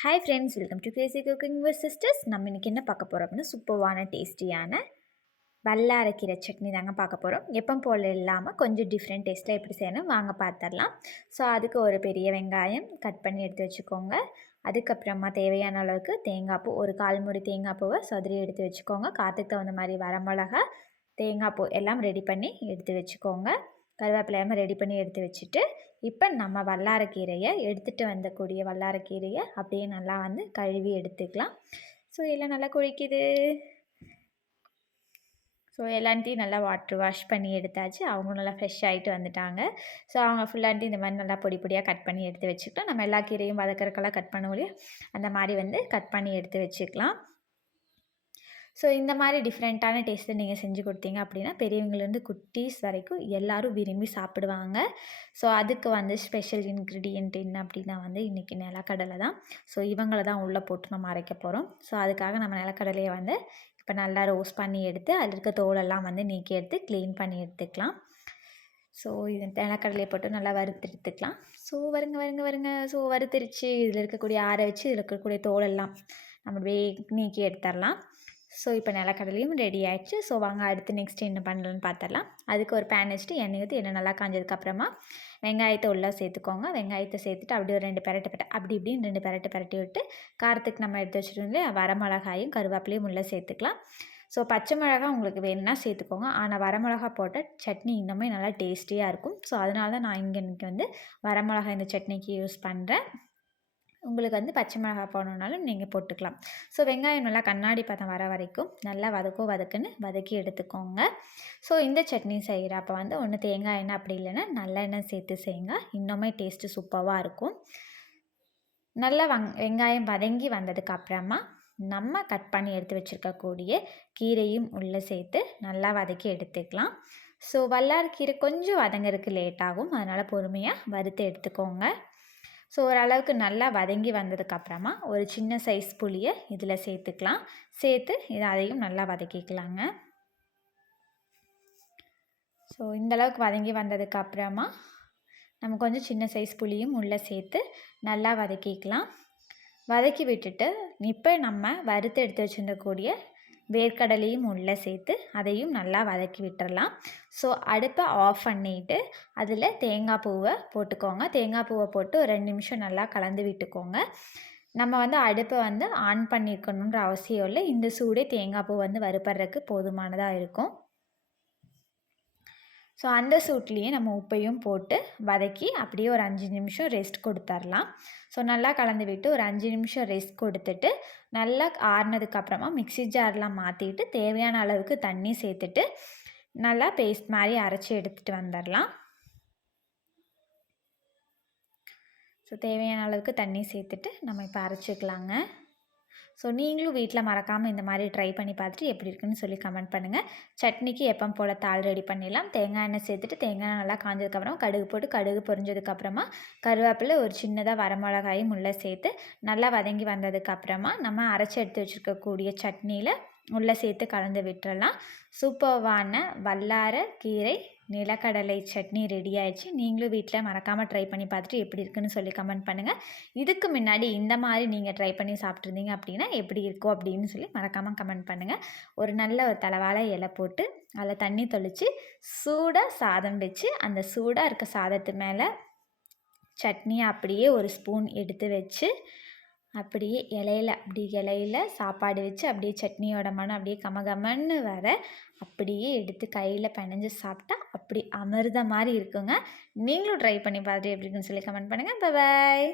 Hi friends, welcome to Crazy cooking with sisters. நம்ம இன்றைக்கி என்ன பார்க்க போகிறோம் அப்படின்னா, சூப்பர்வான டேஸ்டியான வல்லாரைக்கீரை சட்னி தாங்க பார்க்க போகிறோம். எப்போ போல் இல்லாமல் கொஞ்சம் டிஃப்ரெண்ட் டேஸ்ட்டில் எப்படி செய்யணும் வாங்க பார்த்துடலாம். ஸோ அதுக்கு ஒரு பெரிய வெங்காயம் கட் பண்ணி எடுத்து வச்சுக்கோங்க. அதுக்கப்புறமா தேவையான அளவுக்கு தேங்காய் பூ, ஒரு 1/4 மூடி தேங்காய் பூவை சதுரி எடுத்து வச்சுக்கோங்க. காற்றுக்கு தகுந்த மாதிரி வரமிளகா, தேங்காய் பூ எல்லாம் ரெடி பண்ணி எடுத்து வச்சுக்கோங்க. கருவேப்பிலையாமல் ரெடி பண்ணி எடுத்து வச்சுட்டு, இப்போ நம்ம வல்லாரைக்கீரையை எடுத்துகிட்டு வந்தக்கூடிய வல்லாரைக்கீரையை அப்படியே நல்லா கழுவி எடுத்துக்கலாம். ஸோ எல்லாம் நல்லா குழிக்குது. ஸோ எல்லாத்தையும் நல்லா வாஷ் பண்ணி எடுத்தாச்சு. அவங்களும் நல்லா ஃப்ரெஷ் ஆகிட்டு வந்துட்டாங்க. ஸோ அவங்க ஃபுல்லாக இந்த மாதிரி நல்லா பொடி பொடியாக கட் பண்ணி எடுத்து வச்சுக்கிட்டோம். நம்ம எல்லா கீரையும் வதக்கறக்கெல்லாம் கட் பண்ண முடியும், அந்த மாதிரி கட் பண்ணி எடுத்து வச்சுக்கலாம். ஸோ இந்த மாதிரி டிஃப்ரெண்ட்டான டேஸ்ட்டில் நீங்கள் செஞ்சு கொடுத்தீங்க அப்படின்னா பெரியவங்கலேருந்து குட்டீஸ் வரைக்கும் எல்லோரும் விரும்பி சாப்பிடுவாங்க. ஸோ அதுக்கு ஸ்பெஷல் இன்க்ரீடியன்ட் என்ன அப்படின்னா இன்றைக்கி நிலக்கடலை தான். ஸோ இவங்கள தான் உள்ளே போட்டு நம்ம அரைக்க போகிறோம். ஸோ அதுக்காக நம்ம நிலக்கடலையை இப்போ நல்லா ரோஸ்ட் பண்ணி எடுத்து அதில் இருக்க தோலெல்லாம் நீக்கி எடுத்து க்ளீன் பண்ணி எடுத்துக்கலாம். ஸோ இது நிலக்கடலையை போட்டு நல்லா வறுத்து எடுத்துக்கலாம். ஸோ வருங்க. ஸோ வறுத்துருச்சு. இதில் இருக்கக்கூடிய ஆற வச்சு இதில் இருக்கக்கூடிய தோலெல்லாம் நம்ம அப்படியே நீக்கி எடுத்துடலாம். ஸோ இப்போ நிலக்கடலையும் ரெடி ஆகிடுச்சு. ஸோ வாங்க அடுத்து நெக்ஸ்ட் என்ன பண்ணலான்னு பார்த்துடலாம். அதுக்கு ஒரு பேன் வச்சுட்டு எண்ணெய் ஊற்றி எண்ணெய் நல்லா காஞ்சதுக்கப்புறமா வெங்காயத்தை உள்ளே சேர்த்துக்கோங்க. வெங்காயத்தை சேர்த்துட்டு அப்படியே ஒரு 2 பெரட்டு அப்படி இப்படின்னு 2 பெரட்டி விட்டு காரத்துக்கு நம்ம எடுத்து வச்சுருந்தோம்லே வரமிளகாயும் கருவேப்பிலையும் உள்ளே சேர்த்துக்கலாம். ஸோ பச்சை மிளகா உங்களுக்கு வேணும்னா சேர்த்துக்கோங்க. ஆனால் வரமிளகா போட்ட சட்னி இன்னுமே நல்லா டேஸ்டியாக இருக்கும். ஸோ அதனால தான் நான் இன்றைக்கி வரமிளகா இந்த சட்னிக்கு யூஸ் பண்ணுறேன். உங்களுக்கு பச்சை மிளகாய் போடணுன்னாலும் நீங்கள் போட்டுக்கலாம். ஸோ வெங்காயம் நல்லா கண்ணாடி பதம் வர வரைக்கும் நல்லா வதக்குன்னு வதக்கி எடுத்துக்கோங்க. ஸோ இந்த சட்னி செய்கிறப்ப ஒன்று தேங்காய் எண்ணெய் அப்படி இல்லைன்னா நல்லெண்ணெய் சேர்த்து செய்யுங்க. இன்னுமே டேஸ்ட்டு சூப்பராக இருக்கும். நல்லா வெங்காயம் வதங்கி வந்ததுக்கப்புறமா நம்ம கட் பண்ணி எடுத்து வச்சுருக்கக்கூடிய கீரையும் உள்ளே சேர்த்து நல்லா வதக்கி எடுத்துக்கலாம். ஸோ வல்லாரைக்கீரை கொஞ்சம் வதங்கிறதுக்கு லேட் ஆகும், அதனால் பொறுமையாக வறுத்து எடுத்துக்கோங்க. ஸோ ஓரளவுக்கு நல்லா வதங்கி வந்ததுக்கப்புறமா ஒரு சின்ன சைஸ் புளியை இதில் சேர்த்துக்கலாம். சேர்த்து அதையும் நல்லா வதக்கிக்கலாங்க. ஸோ இந்தளவுக்கு வதங்கி வந்ததுக்கப்புறமா நம்ம கொஞ்சம் சின்ன சைஸ் புளியும் உள்ளே சேர்த்து நல்லா வதக்கிக்கலாம். வதக்கி விட்டுட்டு இப்போ நம்ம வறுத்து எடுத்து வச்சுருக்கக்கூடிய வேர்க்கடலையும் உள்ளே சேர்த்து அதையும் நல்லா வதக்கி விட்டுறலாம். ஸோ அடுப்பை ஆஃப் பண்ணிவிட்டு அதில் தேங்காய் பூவை போட்டுக்கோங்க. தேங்காய் பூவை போட்டு ஒரு 2 நிமிஷம் நல்லா கலந்து விட்டுக்கோங்க. நம்ம அடுப்பை ஆன் பண்ணியிருக்கணுன்ற அவசியம் இல்லை. இந்த சூடே தேங்காய் பூ வறுபடுறதுக்கு போதுமானதாக இருக்கும். ஸோ அந்த சூட்லேயே நம்ம உப்பையும் போட்டு வதக்கி அப்படியே ஒரு 5 நிமிஷம் ரெஸ்ட் கொடுத்துர்லாம். ஸோ நல்லா கலந்து விட்டு ஒரு 5 நிமிஷம் ரெஸ்ட் கொடுத்துட்டு நல்லா ஆறுனதுக்கப்புறமா மிக்ஸி ஜார்லாம் மாற்றிட்டு தேவையான அளவுக்கு தண்ணி சேர்த்துட்டு நல்லா பேஸ்ட் மாதிரி அரைச்சி எடுத்துகிட்டு வந்துடலாம். ஸோ தேவையான அளவுக்கு தண்ணி சேர்த்துட்டு நம்ம இப்போ அரைச்சிக்கலாங்க. ஸோ நீங்களும் வீட்டில் மறக்காமல் இந்த மாதிரி ட்ரை பண்ணி பார்த்துட்டு எப்படி இருக்குன்னு சொல்லி கமெண்ட் பண்ணுங்கள். சட்னிக்கு எப்போ போல் தாள் ரெடி பண்ணிடலாம். தேங்காய் எண்ணெய் சேர்த்துட்டு தேங்காய் எண்ணெய் நல்லா காஞ்சதுக்கப்புறம் கடுகு போட்டு கடுகு பொரிஞ்சதுக்கப்புறமா கருவேப்பிலை ஒரு சின்னதாக வரமிளகாயும் உள்ளே சேர்த்து நல்லா வதங்கி வந்ததுக்கப்புறமா நம்ம அரைச்சி எடுத்து வச்சுருக்கக்கூடிய சட்னியில் உள்ளே சேர்த்து கலந்து விட்டுறலாம். சூப்பர்வான வல்லாரைக்கீரை நிலக்கடலை சட்னி ரெடி ஆயிடுச்சு. நீங்களும் வீட்டில் மறக்காமல் ட்ரை பண்ணி பார்த்துட்டு எப்படி இருக்குன்னு சொல்லி கமெண்ட் பண்ணுங்கள். இதுக்கு முன்னாடி இந்த மாதிரி நீங்கள் ட்ரை பண்ணி சாப்பிட்ருந்தீங்க அப்படின்னா எப்படி இருக்கும் அப்படின்னு சொல்லி மறக்காமல் கமெண்ட் பண்ணுங்கள். ஒரு நல்ல ஒரு தலைவாழை இலை போட்டு அதில் தண்ணி தெளித்து சூடாக சாதம் வச்சு அந்த சூடாக இருக்க சாதத்து மேலே சட்னியை அப்படியே ஒரு ஸ்பூன் எடுத்து வச்சு அப்படியே இலையில சாப்பாடு வச்சு அப்படியே சட்னியோட மனம் அப்படியே கமகமன்னு வர அப்படியே எடுத்து கையில் பிணைஞ்சு சாப்பிட்டா அப்படி அமிர்த மாதிரி இருக்குங்க. நீங்களும் ட்ரை பண்ணி பார்த்துட்டு எப்படி இருக்குன்னு சொல்லி கமெண்ட் பண்ணுங்கள். பாய்.